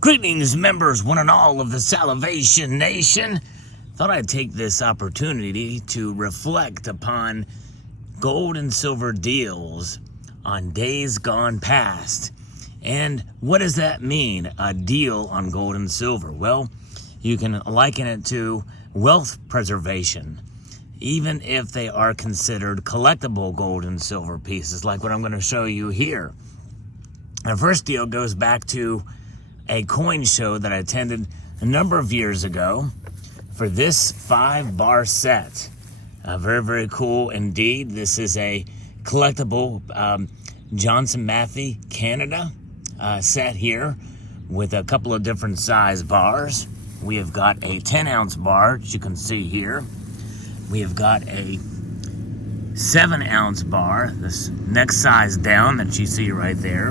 Greetings, members, one and all of the Salivation Nation. Thought I'd take this opportunity to reflect upon gold and silver deals on days gone past. And what does that mean, a deal on gold and silver? Well, you can liken it to wealth preservation, even if they are considered collectible gold and silver pieces, like what I'm going to show you here. Our first deal goes back to a coin show that I attended a number of years ago for this 5-bar set. Very, very cool indeed. This is a collectible Johnson Matthey Canada set here with a couple of different size bars. We have got a 10-ounce bar, as you can see here. We have got a 7-ounce bar, this next size down that you see right there.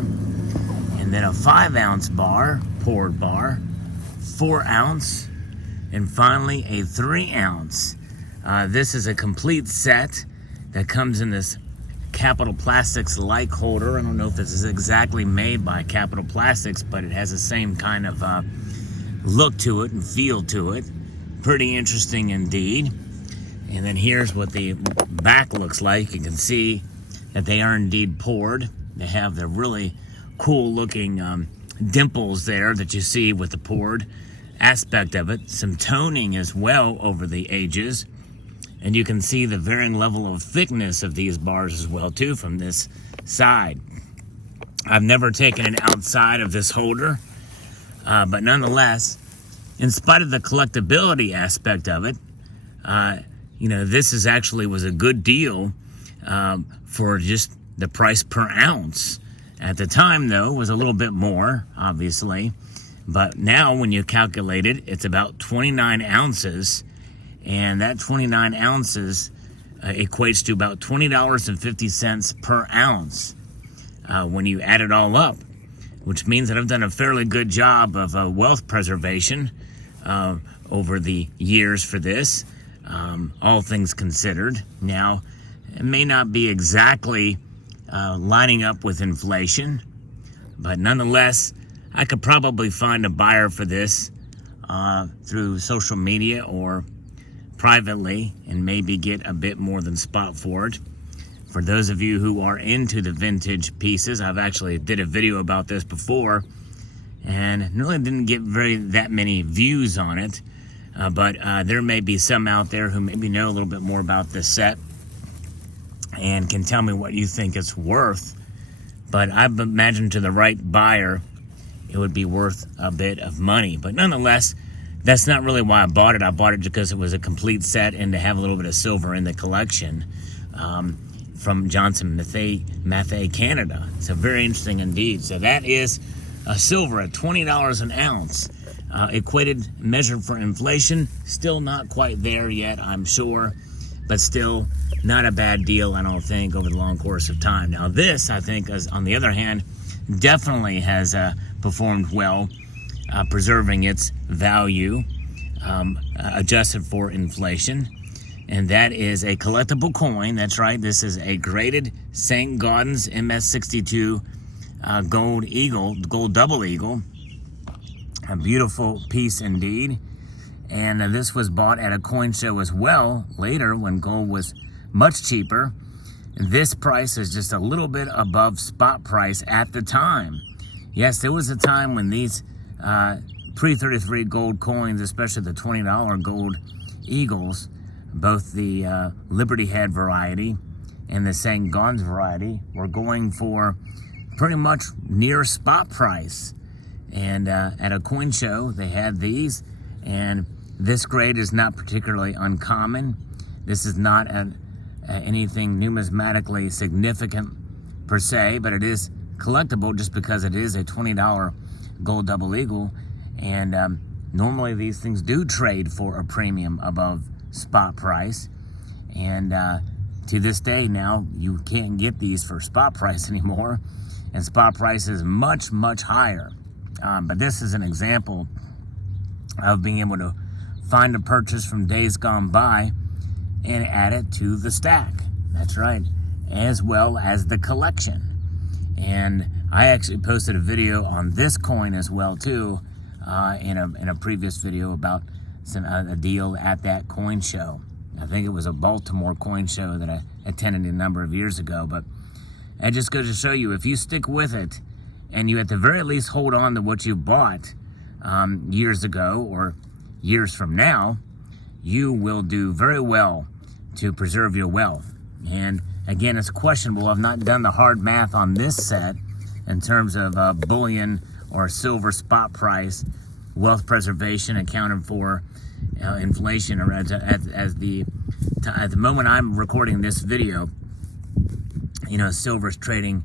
And then a 5-ounce bar, poured bar, 4-ounce, and finally a 3-ounce. This is a complete set that comes in this Capital Plastics like holder. I don't know if this is exactly made by Capital Plastics, but it has the same kind of look to it and feel to it. Pretty interesting indeed. And then here's what the back looks like. You can see that they are indeed poured. They have the really cool looking dimples there that you see with the poured aspect of it. Some toning as well over the edges. And you can see the varying level of thickness of these bars as well too from this side. I've never taken it outside of this holder, but nonetheless, in spite of the collectability aspect of it, this was a good deal for just the price per ounce. At the time, though, it was a little bit more, obviously. But now, when you calculate it, it's about 29 ounces. And that 29 ounces equates to about $20.50 per ounce when you add it all up. Which means that I've done a fairly good job of wealth preservation over the years for this, all things considered. Now, it may not be exactly lining up with inflation, but nonetheless, I could probably find a buyer for this through social media or privately and maybe get a bit more than spot for it. For those of you who are into the vintage pieces, I've actually did a video about this before and really didn't get that many views on it, but there may be some out there who maybe know a little bit more about this set and can tell me what you think it's worth. But I've imagined to the right buyer, it would be worth a bit of money. But nonetheless, that's not really why I bought it. I bought it because it was a complete set and to have a little bit of silver in the collection from Johnson Matthey Canada. So very interesting indeed. So that is a silver at $20 an ounce. Measured for inflation, still not quite there yet, I'm sure. But still, not a bad deal, I don't think, over the long course of time. Now this, I think, on the other hand, definitely has performed well, preserving its value, adjusted for inflation. And that is a collectible coin. That's right, this is a graded St. Gaudens MS62 gold double eagle. A beautiful piece indeed. And this was bought at a coin show as well later when gold was much cheaper. This price is just a little bit above spot price at the time. Yes, there was a time when these pre-33 gold coins, especially the $20 gold eagles, both the Liberty Head variety and the St. Gaudens variety, were going for pretty much near spot price. And at a coin show, they had these, and this grade is not particularly uncommon. This is not anything numismatically significant per se, but it is collectible just because it is a $20 gold double eagle. And normally these things do trade for a premium above spot price. And to this day now, you can't get these for spot price anymore. And spot price is much, much higher. But this is an example of being able to find a purchase from days gone by and add it to the stack. That's right, as well as the collection. And I actually posted a video on this coin as well too, in a previous video about a deal at that coin show. I think it was a Baltimore coin show that I attended a number of years ago. But it just goes to show you, if you stick with it and you at the very least hold on to what you bought years ago or years from now, you will do very well to preserve your wealth. And again, it's questionable. I've not done the hard math on this set in terms of bullion or silver spot price, wealth preservation accounted for inflation, or at the moment I'm recording this video, silver's trading,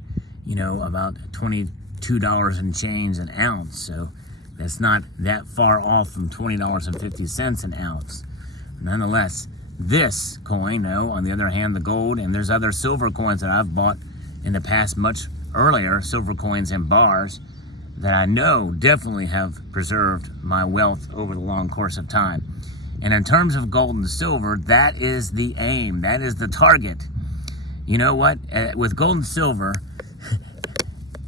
about $22 and change an ounce. So that's not that far off from $20.50 an ounce. Nonetheless, this coin, on the other hand, the gold, and there's other silver coins that I've bought in the past much earlier, silver coins and bars, that I know definitely have preserved my wealth over the long course of time. And in terms of gold and silver, that is the aim. That is the target. You know what? With gold and silver,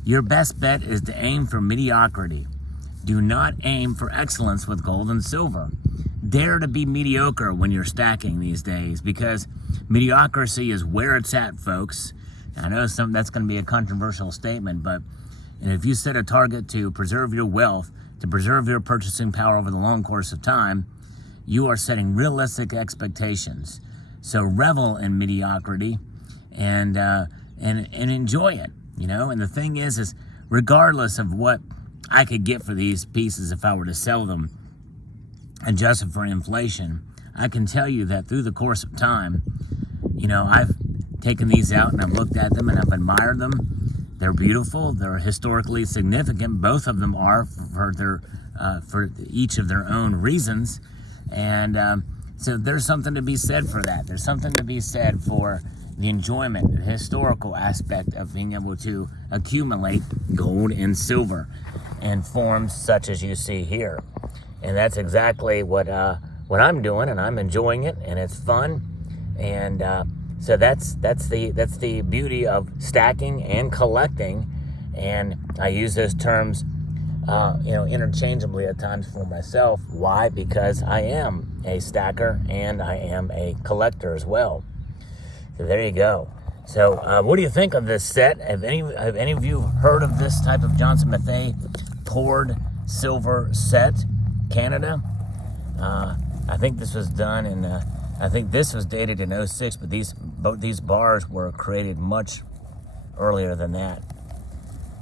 your best bet is to aim for mediocrity. Do not aim for excellence with gold and silver. Dare to be mediocre when you're stacking these days, because mediocrity is where it's at, folks. I know that's going to be a controversial statement, but if you set a target to preserve your wealth, to preserve your purchasing power over the long course of time, you are setting realistic expectations. So revel in mediocrity and enjoy it, And the thing is regardless of what I could get for these pieces if I were to sell them, adjusted for inflation, I can tell you that through the course of time, I've taken these out and I've looked at them and I've admired them. They're beautiful. They're historically significant. Both of them are for each of their own reasons. And so there's something to be said for that. There's something to be said for the enjoyment, the historical aspect of being able to accumulate gold and silver in forms such as you see here. And that's exactly what I'm doing, and I'm enjoying it, and it's fun. And so that's the beauty of stacking and collecting. And I use those terms, interchangeably at times for myself. Why? Because I am a stacker and I am a collector as well. So there you go. So what do you think of this set? Have any of you heard of this type of Johnson Matthey poured silver set? Canada. I think this was done in, I think this was dated in 06, but these bars were created much earlier than that.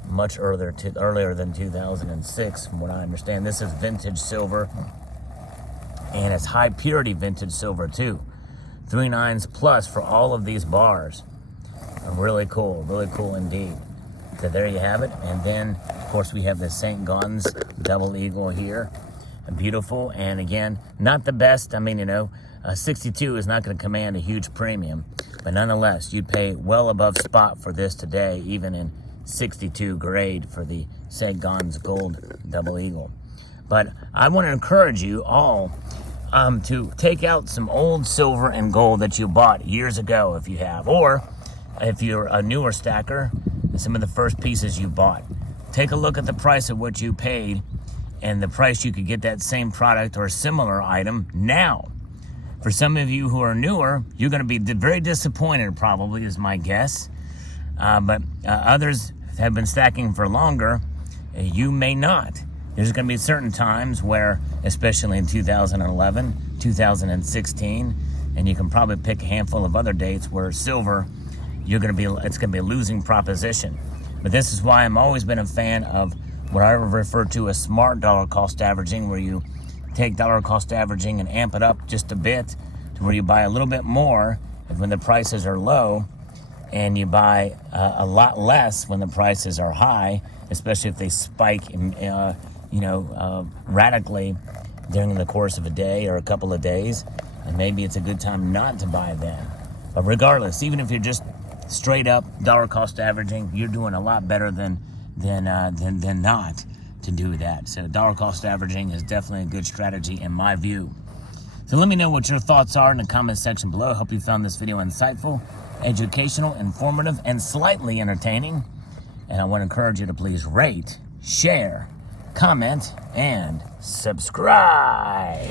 Much earlier than 2006, from what I understand. This is vintage silver, and it's high purity vintage silver too. 3 9s plus for all of these bars. Really cool indeed. So there you have it. And then, of course, we have the St. Gaudens Double Eagle here. Beautiful, and again, not the best. 62 is not going to command a huge premium, but nonetheless, you'd pay well above spot for this today, even in 62 grade for the St. Gaudens Gold Double Eagle. But I want to encourage you all to take out some old silver and gold that you bought years ago, if you have, or if you're a newer stacker, some of the first pieces you bought. Take a look at the price of what you paid and the price you could get that same product or a similar item now. For some of you who are newer, you're going to be very disappointed, probably, is my guess. But others have been stacking for longer. You may not. There's going to be certain times where, especially in 2011, 2016, and you can probably pick a handful of other dates where silver, it's going to be a losing proposition. But this is why I've always been a fan of what I refer to as smart dollar cost averaging, where you take dollar cost averaging and amp it up just a bit to where you buy a little bit more when the prices are low, and you buy a lot less when the prices are high, especially if they spike radically during the course of a day or a couple of days, and maybe it's a good time not to buy then. But regardless, even if you're just straight up dollar cost averaging, you're doing a lot better than not to do that. So dollar cost averaging is definitely a good strategy in my view. So let me know what your thoughts are in the comment section below. I hope you found this video insightful, educational, informative, and slightly entertaining. And I want to encourage you to please rate, share, comment, and subscribe.